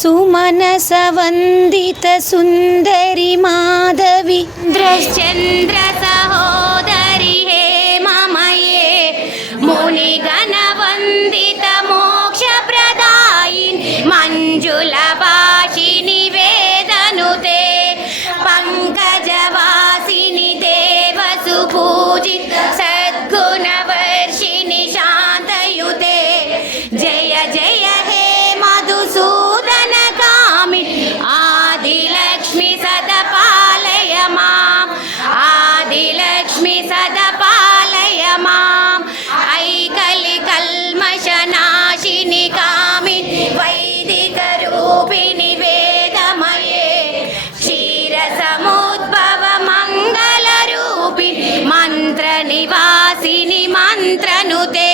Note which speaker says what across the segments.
Speaker 1: सुमनसवन्दितसुन्दरि माधवीन्द्रश्चन्द्रसहो మంత్రనుతే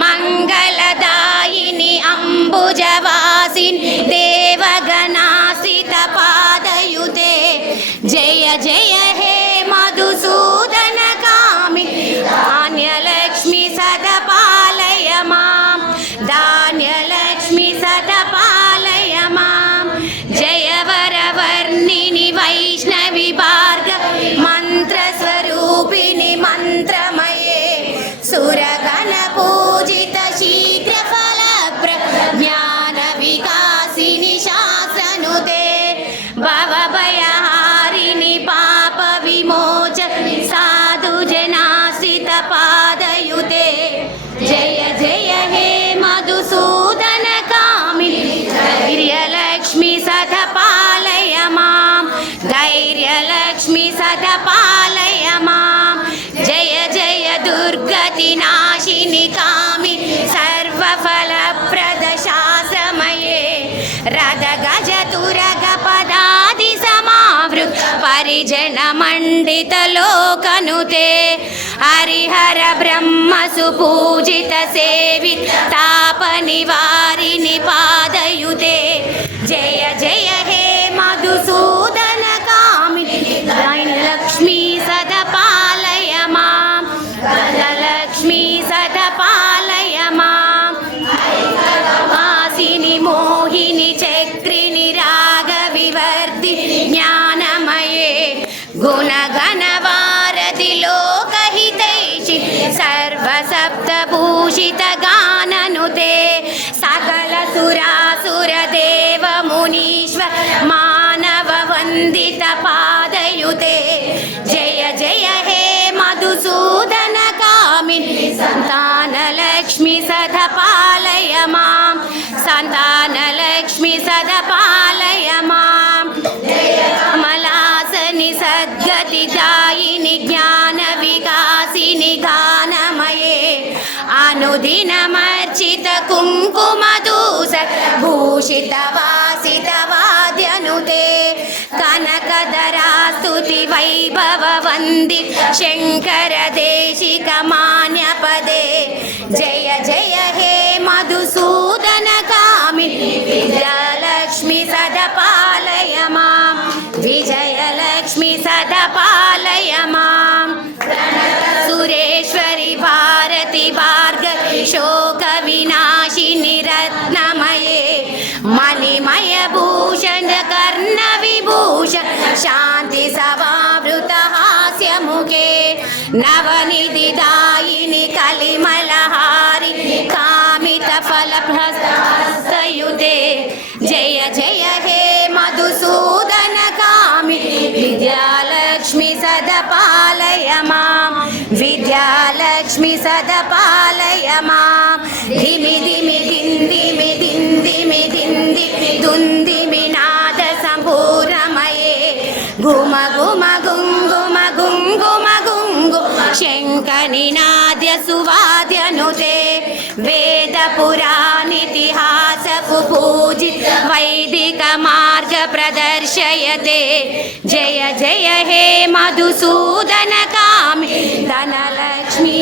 Speaker 1: మంగళదాయిని అంబుజవాసిని దేవగణాసిత పాదయుతే. జయ జయ హే మధుసూదన కామి ధాన్యలక్ష్మి సద పాలయ మాం ధాన్యలక్ష్మి సద ధైర్యలక్ష్మి సదపాలయ మాం జయ జయ దుర్గతి నాశిని కామి. సర్వఫలప్రద శాస్త్రమయే రథ గజ తురగ పదాది సమావృత్ పరిజన మండిత లోకనుతే. హరిహర బ్రహ్మ సుపూజిత సేవి. తాప నివారిణి పాద గుణగణ వారధి లోకహితైషి సర్వ గాననుతే సకల సురాసుర దేవ మునీశ్వర మానవ వందిత పా అనుదినమర్చిత కుంకుమ దూస భూషిత వాసిత వాద్యనుతే కనకధరాస్తుతి వైభవ వంది శంకర దేశిక మాన్యపదే జయ జయ హే మధుసూదన కామిని విజయలక్ష్మి నవనిధి దాయిని కలిమలహారి కామిత ఫల హస్తయుతే జయ జయ హే మధుసూదన కామి విద్యాలక్ష్మి సదపాలయ మాం విద్యాలక్ష్మి సదపాలయ మాం ధిమి ధిమి గుంగు శంకని నాద్య సువాద్యనుతే వేద పురాణితిహాసపు పూజిత వైదిక మార్గ ప్రదర్శయతే జయ జయ హే మధుసూదన కామి ధనలక్ష్మీ